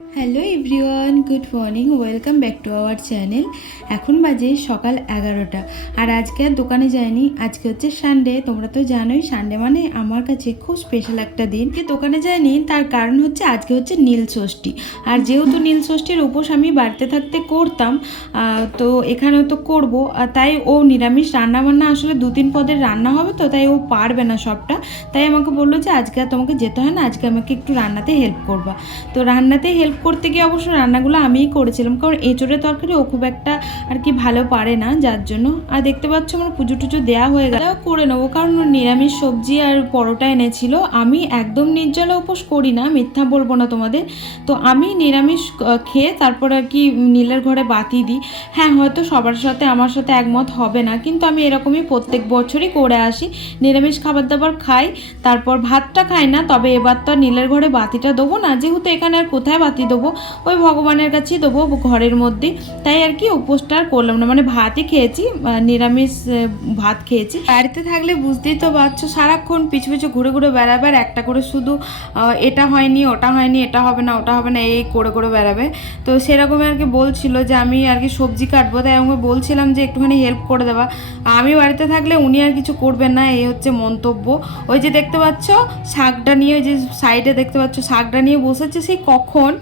Hello everyone, good morning, welcome back to our channel. এখন বাজে সকাল 11টা। আর আজকে আর দোকানে যাইনি। আজকে হচ্ছে সানডে। তোমরা তো জানোই সানডে মানে আমার কাছে খুব স্পেশাল একটা দিন। দোকানে যাইনি তার কারণ হচ্ছে আজকে হচ্ছে নীল ষষ্ঠী। আর যেহেতু নীল ষষ্ঠীর উপোস আমি বাড়িতে থাকতে করতাম, তো এখানেও তো করবো। তাই ও নিরামিষ রান্নাবান্না আসলে 2-3 পদের রান্না হবে, তো তাই ও পারবে না সবটা। তাই আমাকে বললো যে আজকে আর তোমাকে যেতে হয় না, আজকে আমাকে একটু রান্নাতে হেল্প করবা। তো রান্নাতে হেল্প করতে গিয়ে অবশ্য রান্নাগুলো আমিই করেছিলাম, কারণ এঁচোড়ের তরকারি ও খুব একটা আর কি ভালো পারে না, যার জন্য। আর দেখতে পাচ্ছ আমার পুজো টুজো দেওয়া হয়ে গেল, করে নেবো, কারণ নিরামিষ সবজি আর পরোটা এনেছিল। আমি একদম নির্জলা উপোস করি না, মিথ্যা বলবো না তোমাদের। তো আমি নিরামিষ খেয়ে তারপর আর কি নীলের ঘরে বাতি দিই। হ্যাঁ, হয়তো সবার সাথে আমার সাথে একমত হবে না, কিন্তু আমি এরকমই প্রত্যেক বছরই করে আসি। নিরামিষ খাবার দাবার খাই, তারপর ভাতটা খাই না। তবে এবার তো নীলের ঘরে বাতিটা দেবো না, যেহেতু এখানে আর কোথায় বাতি দেবো, ওই ভগবানের কাছেই দেবো ঘরের মধ্যে। তাই আর কি উপোসটা আর করলাম না, মানে ভাতই খেয়েছি, নিরামিষ ভাত খেয়েছি। বাড়িতে থাকলে বুঝতেই তো পারছো, সারাক্ষণ পিছু পিছু ঘুরে ঘুরে বেড়াবে, আর একটা করে শুধু এটা হয়নি, ওটা হয়নি, এটা হবে না, ওটা হবে না, এই করে করে বেড়াবে। তো সেরকমই আর কি বলছিল যে আমি আর কি সবজি কাটবো, তাই আমি বলছিলাম যে একটুখানি হেল্প করে দেওয়া। আমি বাড়িতে থাকলে উনি আর কিছু করবেন না, এই হচ্ছে মন্তব্য। ওই যে দেখতে পাচ্ছ শাকটা নিয়ে, ওই যে সাইডে দেখতে পাচ্ছ শাকটা নিয়ে বসেছে সেই কখন,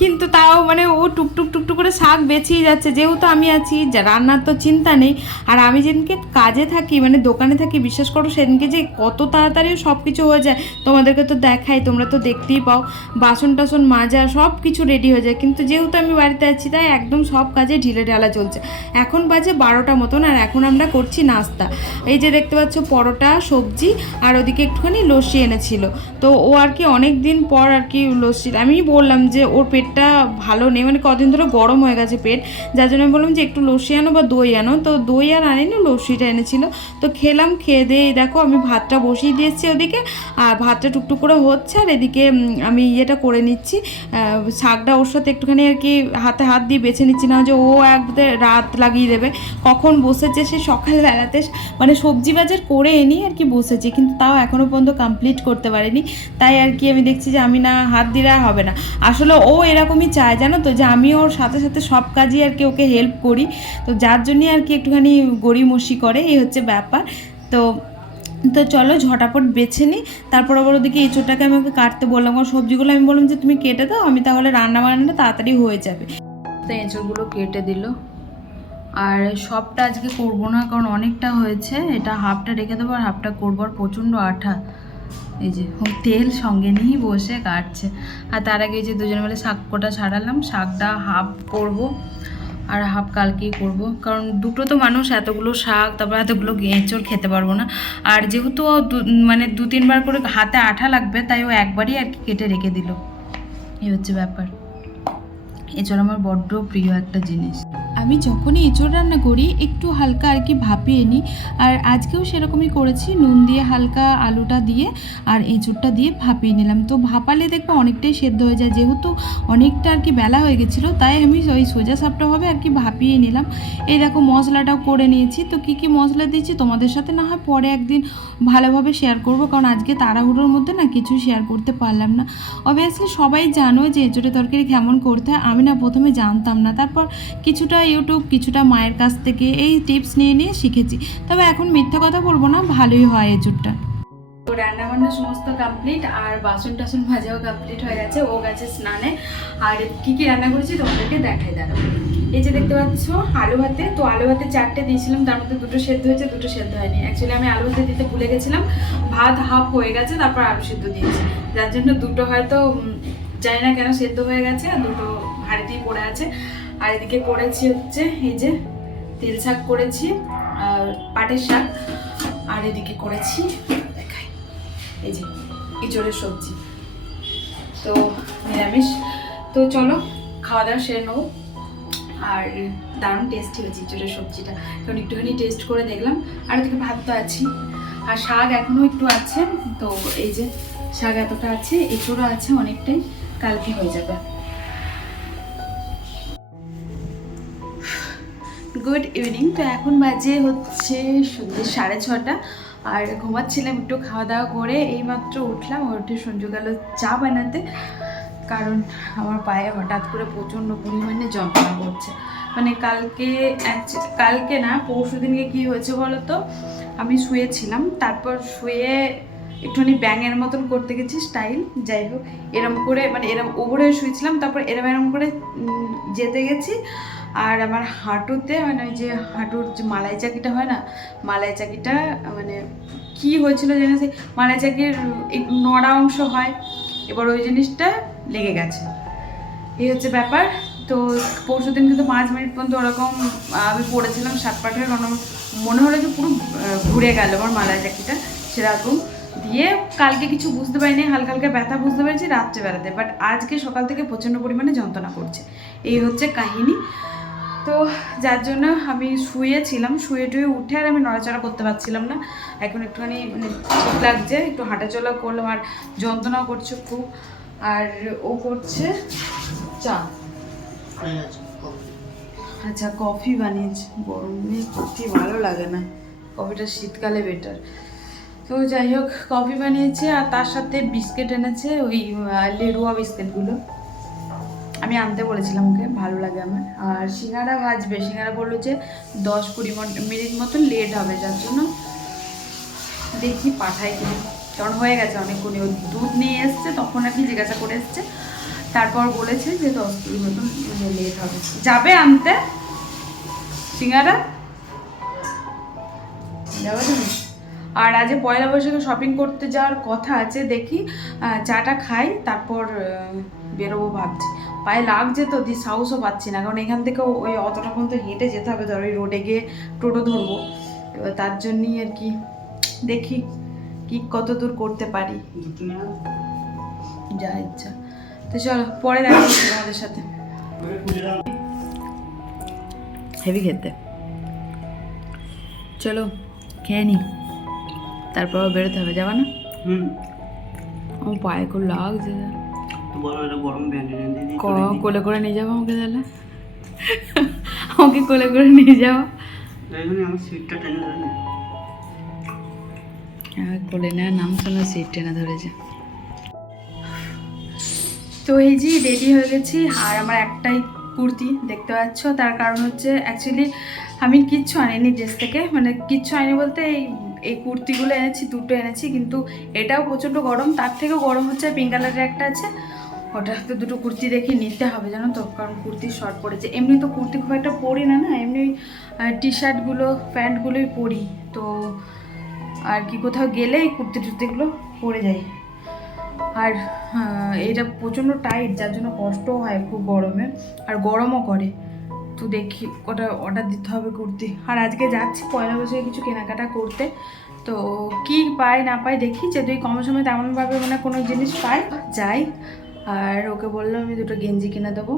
কিন্তু তাও মানে ও টুকটুক টুকটুক করে শাক বেছেই যাচ্ছে। যেহেতু আমি আছি, রান্নার তো চিন্তা নেই। আর আমি যেদিনকে কাজে থাকি, মানে দোকানে থাকি, বিশ্বাস করো সেদিনকে যে কত তাড়াতাড়ি সব কিছু হয়ে যায়, তোমাদেরকে তো দেখাই, তোমরা তো দেখতেই পাও। বাসন টাসন মাজা সব কিছু রেডি হয়ে যায়, কিন্তু যেহেতু আমি বাড়িতে আছি তাই একদম সব কাজে ঢিলে ঢালা চলছে। এখন বাজে 12টা মতন, আর এখন আমরা করছি নাস্তা। এই যে দেখতে পাচ্ছ পরোটা, সবজি, আর ওদিকে একটুখানি লস্যি এনেছিল। তো ও আর কি অনেক দিন পর আর কি লস্যি, আমি বললাম যে ওর পেটটা ভালো নেই, মানে কদিন ধরে গরম হয়ে গেছে পেট, যার জন্য আমি বললাম যে একটু লস্যি আনো বা দই আনো। তো দই আর আনিনি, লস্যিটা এনেছিল। তো খেলাম, খেয়ে দিয়ে দেখো আমি ভাতটা বসিয়ে দিয়েছি ওদিকে, আর ভাতটা টুকটুক করে হচ্ছে, আর এদিকে আমি ইয়েটা করে নিচ্ছি, শাকটা ওর সাথে একটুখানি আর কি হাতে হাত দিয়ে বেছে নিচ্ছি, না যে ও একদম রাত লাগিয়ে দেবে। কখন বসেছে সে সকালবেলাতে, মানে সবজি বাজার করে এনি আর কি বসেছি, কিন্তু তাও এখনও পর্যন্ত কমপ্লিট করতে পারিনি। তাই আর কি আমি দেখছি যে আমি না হাত দিলে আর হবে না। আসলে ও এরকমই চায়, জানো তো, যে আমি ওর সাথে সাথে সব কাজই আর কি ওকে হেল্প করি। তো যার জন্যই আর কি একটুখানি গড়িমসি করে, এই হচ্ছে ব্যাপার। তো তো চলো ঝটাপট বেছে নিই। তারপর আবার ওদিকে এঁচোড়টাকে আমি ওকে কাটতে বললাম, কারণ সবজিগুলো আমি বললাম যে তুমি কেটে দাও, আমি তাহলে রান্না বান্নাটা তাড়াতাড়ি হয়ে যাবে। তো এঁচোড়গুলো কেটে দিল। আর সবটা আজকে করবো না, কারণ অনেকটা হয়েছে, এটা হাফটা রেখে দেবো আর হাফটা করবো। আর প্রচণ্ড আঠা, এই যে তেল সঙ্গে নিয়েই বসে কাটছে। আর তার আগে এই যে দুজনে মিলে শাক কোটা ছাড়ালাম, শাকটা হাফ করবো আর হাফ কালকেই করব, কারণ দুটো তো মানুষ, এতগুলো শাক তারপর এতগুলো এঁচড় খেতে পারবো না। আর যেহেতু মানে 2-3 বার করে হাতে আঠা লাগবে, তাই ও একবারই আর কি কেটে রেখে দিল। এই হচ্ছে ব্যাপার। এঁচড় আমার বড্ড প্রিয় একটা জিনিস। আমি যখনই এঁচড় রান্না করি একটু হালকা আর কি ভাপিয়ে নিই, আর আজকেও সেরকমই করেছি, নুন দিয়ে হালকা আলুটা দিয়ে আর এঁচড়টা দিয়ে ভাপিয়ে নিলাম। তো ভাপালে দেখবো অনেকটাই সেদ্ধ হয়ে যায়, যেহেতু অনেকটা আর কি বেলা হয়ে গেছিলো, তাই আমি ওই সোজা সাপটাভাবে আর কি ভাপিয়ে নিলাম। এই দেখো মশলাটাও করে নিয়েছি। তো কী কী মশলা দিয়েছি তোমাদের সাথে না হয় পরে একদিন ভালোভাবে শেয়ার করব, কারণ আজকে তাড়াহুড়োর মধ্যে না কিছু শেয়ার করতে পারলাম না। অবভিয়াসলি সবাই জানো যে এঁচড়ের তরকারি কেমন করতে হয়, আমি না প্রথমে জানতাম না, তারপর কিছুটা ইউটিউব, কিছুটা মায়ের কাছ থেকে এই টিপস নিয়ে নিয়ে শিখেছি। তবে এখন মিথ্যা কথা বলবো না, ভালোই হয় এঁচড়টা। তো রান্নাবান্না সমস্ত কমপ্লিট, আর বাসন টাসন ভাজাও কমপ্লিট হয়ে গেছে, ও গেছে স্নানে। আর কী কী রান্না করেছি তোমাদেরকে দেখাই, দাঁড়াবো। এই যে দেখতে পাচ্ছ আলু ভাতে। তো আলু ভাতে 4টে দিয়েছিলাম, তার মধ্যে 2টো সেদ্ধ হয়েছে, 2টো সেদ্ধ হয়নি। অ্যাকচুয়ালি আমি আলু ভাতে দিতে ভুলে গেছিলাম, ভাত হাফ হয়ে গেছে, তারপর আলু সেদ্ধ দিয়েছি, যার জন্য 2টো হয়তো জানি না কেন সেদ্ধ হয়ে গেছে, আর 2টো হাঁড়িতেই পড়ে আছে। আর এদিকে করেছি হচ্ছে এই যে তেল শাক করেছি, আর পাটের শাক। আর এদিকে করেছি দেখাই, এই যে এঁচড়ের সবজি, তো নিরামিষ। তো চলো খাওয়া দাওয়া সেরে নেবো। আর দারুণ টেস্টি হয়েছে এঁচড়ের সবজিটা, কারণ একটুখানি টেস্ট করে দেখলাম। আর এদিকে ভাত তো আছি, আর শাক এখনও একটু আছে। তো এই যে শাক এতটা আছে, এঁচড়ও আছে অনেকটাই, কালকে হয়ে যাবে। Good evening. তো এখন বাজে হচ্ছে সন্ধ্যে 6:30, আর ঘুমাচ্ছিলাম একটু, খাওয়া দাওয়া করে এইমাত্র উঠলাম। উঠে সঞ্জু গেল চা বানাতে। কারণ আমার পায়ে হঠাৎ করে প্রচণ্ড পরিমাণে যন্ত্রণা করছে। মানে কালকে না পরশু দিনকে কী হয়েছে বলো তো, আমি শুয়েছিলাম, তারপর শুয়ে একটুখানি ব্যাঙের মতন করতে গেছি স্টাইল, যাই হোক এরম করে মানে এরম ওপরে শুয়েছিলাম, তারপর এরম করে যেতে গেছি, আর আমার হাঁটুতে মানে ওই যে হাঁটুর যে মালাই চাকিটা হয় না, মালাই চাকিটা মানে কি হয়েছিল জানি, সেই মালাই চাকির নড়া অংশ হয়, এবার ওই জিনিসটা লেগে গেছে, এই হচ্ছে ব্যাপার। তো পরশু দিন কিন্তু 5 মিনিট পর্যন্ত ওরকম আমি পড়েছিলাম শার্টপাটের, কারণ মনে হলো যে পুরো ঘুরে গেল আমার মালাই চাকিটা সেরকম দিয়ে। কালকে কিছু বুঝতে পারিনি, হালকা হালকা ব্যথা বুঝতে পেরেছি রাত্রেবেলাতে, বাট আজকে সকাল থেকে প্রচণ্ড পরিমাণে যন্ত্রণা করছে, এই হচ্ছে কাহিনী। তো যার জন্য আমি শুয়েছিলাম, শুয়ে টুয়ে উঠে আর আমি নড়াচড়া করতে পারছিলাম না। এখন একটুখানি মানে ঠিক লাগছে, একটু হাঁটাচলা করলাম, আর যন্ত্রণাও করছে খুব। আর ও করছে চা, আচ্ছা কফি বানিয়েছে, গরমে কফি ভালো লাগে না, কফিটা শীতকালে বেটার। তো যাই হোক কফি বানিয়েছে, আর তার সাথে বিস্কিট এনেছে, ওই লেরুয়া বিস্কিটগুলো আমি আনতে বলেছিলাম ওকে, ভালো লাগে আমার। আর সিঙ্গাড়া ভাজবে, সিঙ্গাড়া বললো যে 10-20 মিনিট মতন লেট হবে, যার জন্য দেখি পাঠাই কিনা, কারণ হয়ে গেছে অনেকক্ষণই। ও দুধ নিয়ে এসছে, তখন আর কি জিজ্ঞাসা করে এসছে, তারপর বলেছে যে 10-20 মতন লেট হবে। যাবে আনতে সিঙ্গাড়া? যাবে তুমি? আর আজ পয়লা বৈশাখে শপিং করতে যাওয়ার কথা আছে, দেখি চাটা খাই তারপর বেরোবো ভাবছি। পায়ে লাগছে তো, দি সাহসও পাচ্ছি না, কারণ এখান থেকে ওই অতটা পর্যন্ত হেঁটে যেতে হবে, ধরো ওই রোডে গিয়ে টোটো ধরবো, এবার তার জন্যই আর কি দেখি কি কত দূর করতে পারি, যা ইচ্ছা। তো চলো পরে দেখা হচ্ছে আমাদের সাথে। হেভি খেতে, চলো খেয়ে নি, তারপর বেরোতে হবে, যাবা না? আমার পায়ে খুব লাগছে, কোলে করে নিয়ে যাবো আমাকে, তাহলে আমাকে কোলে করে নিয়ে যাবো, কোলে নেওয়ার নাম শুনে সিট টেনে ধরেছে। তো এই যে রেডি হয়ে গেছি, আর আমার একটাই কুর্তি দেখতে পাচ্ছ, তার কারণ হচ্ছে অ্যাকচুয়ালি আমি কিচ্ছু আনিনি ড্রেস থেকে, মানে কিচ্ছু আনিনি বলতে এই কুর্তিগুলো এনেছি, দুটো এনেছি, কিন্তু এটাও প্রচণ্ড গরম, তার থেকেও গরম হচ্ছে পিঙ্ক কালারের একটা আছে, ওটা তো দুটো কুর্তি দেখে নিতে হবে জানো তো, কারণ কুর্তি শর্ট পড়েছে। এমনি তো কুর্তি খুব একটা পরি না, এমনি টি শার্টগুলো প্যান্টগুলোই পরি, তো আর কি কোথাও গেলে এই কুর্তি টুর্তিগুলো পরে যায়। আর এটা প্রচণ্ড টাইট, যার জন্য কষ্টও হয় খুব গরমে, আর গরমও করে। তো দেখি ওটা অর্ডার দিতে হবে কুর্তি। আর আজকে যাচ্ছি পয়লা বৈশাখে কিছু কেনাকাটা করতে, তো কি পাই না পাই দেখি, যদি কম সময় তেমনভাবে মানে কোনো জিনিস পাই যাই। আর ওকে বললাম আমি দুটো গেঞ্জি কিনে দেবো,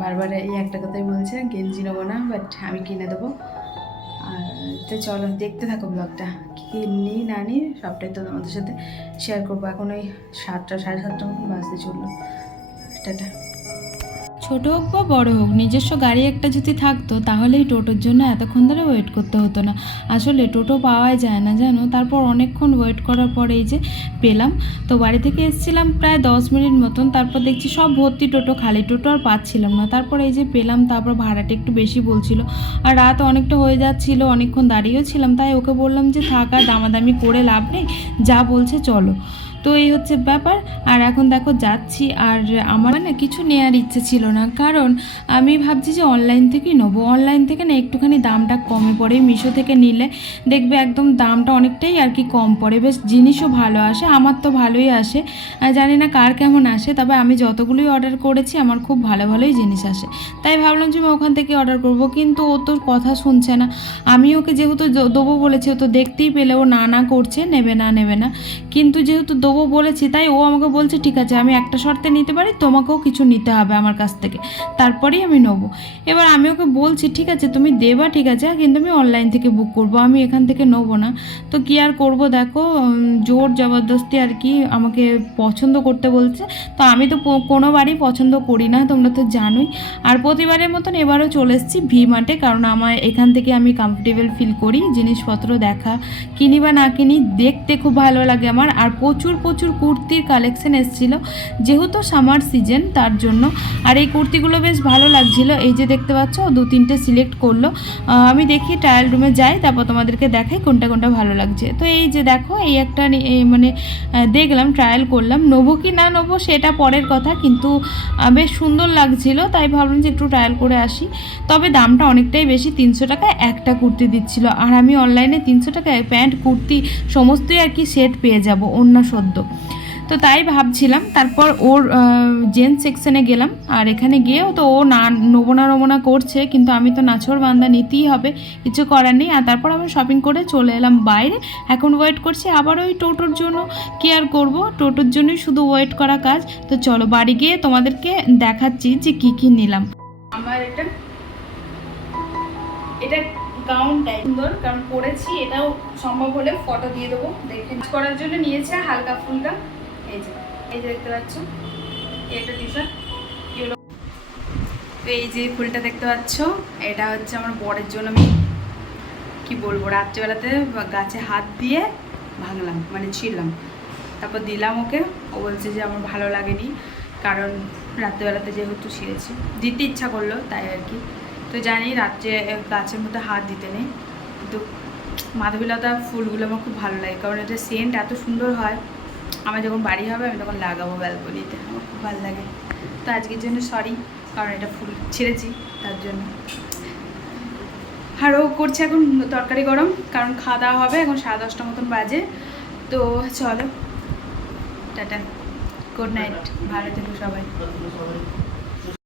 বারবার এই একটা কথাই বলছে, গেঞ্জি নেবো না বাট আমি কিনে দেবো। আর তো চলো দেখতে থাকো ব্লগটা, কী নিই না নিই সবটাই তো তোমাদের সাথে শেয়ার করবো। এখন ওই 7টা 7:30 মতন বাজতে চললো, টাটা। ছোটো হোক বা বড়ো হোক, নিজস্ব গাড়ি একটা যদি থাকতো তাহলেই টোটোর জন্য এতক্ষণ ধরে ওয়েট করতে হতো না। আসলে টোটো পাওয়াই যায় না জানো, তারপর অনেকক্ষণ ওয়েট করার পরে এই যে পেলাম। তো বাড়ি থেকে এসেছিলাম প্রায় 10 মিনিট মতন, তারপর দেখছি সব ভর্তি টোটো, খালি টোটো আর পাচ্ছিলাম না, তারপর এই যে পেলাম। তারপর ভাড়াটা একটু বেশি বলছিল, আর রাত অনেকটা হয়ে যাচ্ছিল, অনেকক্ষণ দাঁড়িয়েও ছিলাম, তাই ওকে বললাম যে থাক আর দামাদামি করে লাভ নেই, যা বলছে চলো। তো এই হচ্ছে ব্যাপার। আর এখন দেখো যাচ্ছি, আর আমার না কিছু নেওয়ার ইচ্ছে ছিল না, কারণ আমি ভাবছি যে অনলাইন থেকেই নেবো। অনলাইন থেকে না একটুখানি দামটা কমে পড়ে, মিশো থেকে নিলে দেখবে একদম দামটা অনেকটাই আর কি কম পড়ে, বেশ জিনিসও ভালো আসে, আমার তো ভালোই আসে, জানি না কার কেমন আসে, তবে আমি যতগুলোই অর্ডার করেছি আমার খুব ভালো ভালোই জিনিস আসে, তাই ভাবলাম যে আমি ওখান থেকে অর্ডার করব। কিন্তু ও তোর কথা শুনছে না, আমি ওকে যেহেতু দেবো বলেছি, ও তো দেখতেই পেলে ও না করছে, নেবে না, কিন্তু যেহেতু দেবো বলেছি তাই ও আমাকে বলছে ঠিক আছে আমি একটা শর্তে নিতে পারি, তোমাকেও কিছু নিতে হবে আমার কাছ থেকে, তারপরেই আমি নেবো। এবার আমি ওকে বলছি ঠিক আছে তুমি দেবা, ঠিক আছে, কিন্তু আমি অনলাইন থেকে বুক করবো, আমি এখান থেকে নেবো না। তো কী আর করবো, দেখো জোর জবরদস্তি আর কি আমাকে পছন্দ করতে বলছে। তো আমি তো কোনোবারই পছন্দ করি না, তোমরা তো জানোই। আর প্রতিবারের মতন এবারও চলে এসেছি ভি মার্টে, কারণ আমার এখান থেকে আমি কমফোর্টেবল ফিল করি, জিনিসপত্র দেখা কিনি বা না কিনি দেখতে খুব ভালো লাগে আমার, আর প্রচুর প্রচুর কুর্তির কালেকশন এসেছিলো, যেহেতু সামার সিজন তার জন্য। আর এই কুর্তিগুলো বেশ ভালো লাগছিল। এই যে দেখতে পাচ্ছ 2-3টে সিলেক্ট করলো। আমি দেখি ট্রায়াল রুমে যাই, তারপর তোমাদেরকে দেখাই কোনটা কোনটা ভালো লাগছে। তো এই যে দেখো এই একটা মানে দেখলাম, ট্রায়াল করলাম, নেবো কি না নেবো সেটা পরের কথা, কিন্তু বেশ সুন্দর লাগছিল, তাই ভাবলাম যে একটু ট্রায়াল করে আসি। তবে দামটা অনেকটাই বেশি, 300 টাকায় একটা কুর্তি দিচ্ছিল। আর আমি অনলাইনে 300 টাকায় প্যান্ট কুর্তি সমস্তই আর কি সেট পেয়ে যাব অন্য সদ্য। তো তাই ভাবছিলাম। তারপর ওর জেন্টস সেকশনে গেলাম, আর এখানে গিয়েও তো ও নমনা করছে, কিন্তু আমি তো নাছোড় বান্দা, নিতেই হবে, কিছু করার নেই। আর তারপর আমি শপিং করে চলে এলাম বাইরে। এখন ওয়েট করছি আবার ওই টোটোর জন্য। কি আর করবো, টোটোর জন্যই শুধু ওয়েট করা কাজ। তো চলো বাড়ি গিয়ে তোমাদেরকে দেখাচ্ছি যে কি কি নিলাম। আমার এটা গাউনটাই সুন্দর, কারণ পরেছি, এটাও সম্ভব হলে ফটো দিয়ে দেবো, দেখে করার জন্য নিয়েছে হালকা ফুলকা। এই যে দেখতে পাচ্ছ, এটা টি শার্ট। তো এই যে ফুলটা দেখতে পাচ্ছ, এটা হচ্ছে আমার বরের জন্য। আমি কি বলবো, রাত্রিবেলাতে গাছে হাত দিয়ে ভাঙলাম, মানে ছিঁড়লাম, তারপর দিলাম ওকে। ও বলছে যে আমার ভালো লাগেনি, কারণ রাত্রিবেলাতে যেহেতু ছিঁড়েছি, দিতে ইচ্ছা করলো তাই আর কি। তো জানি রাত্রে গাছের মধ্যে হাত দিতে নেই, কিন্তু মাধবীলতা ফুলগুলো আমার খুব ভালো লাগে, কারণ এটা সেন্ট এত সুন্দর হয়। আমার যখন বাড়ি হবে আমি তখন লাগাবো ব্যালকনিতে, আমার খুব ভালো লাগে। তো আজকের জন্য সরি, কারণ এটা ফুল ছিঁড়েছি তার জন্য। আর ও করছে এখন তরকারি গরম, কারণ খাওয়া দাওয়া হবে, এখন 10:30 মতন বাজে। তো চলো, টাটা, গুড নাইট, ভালো থেকো সবাই।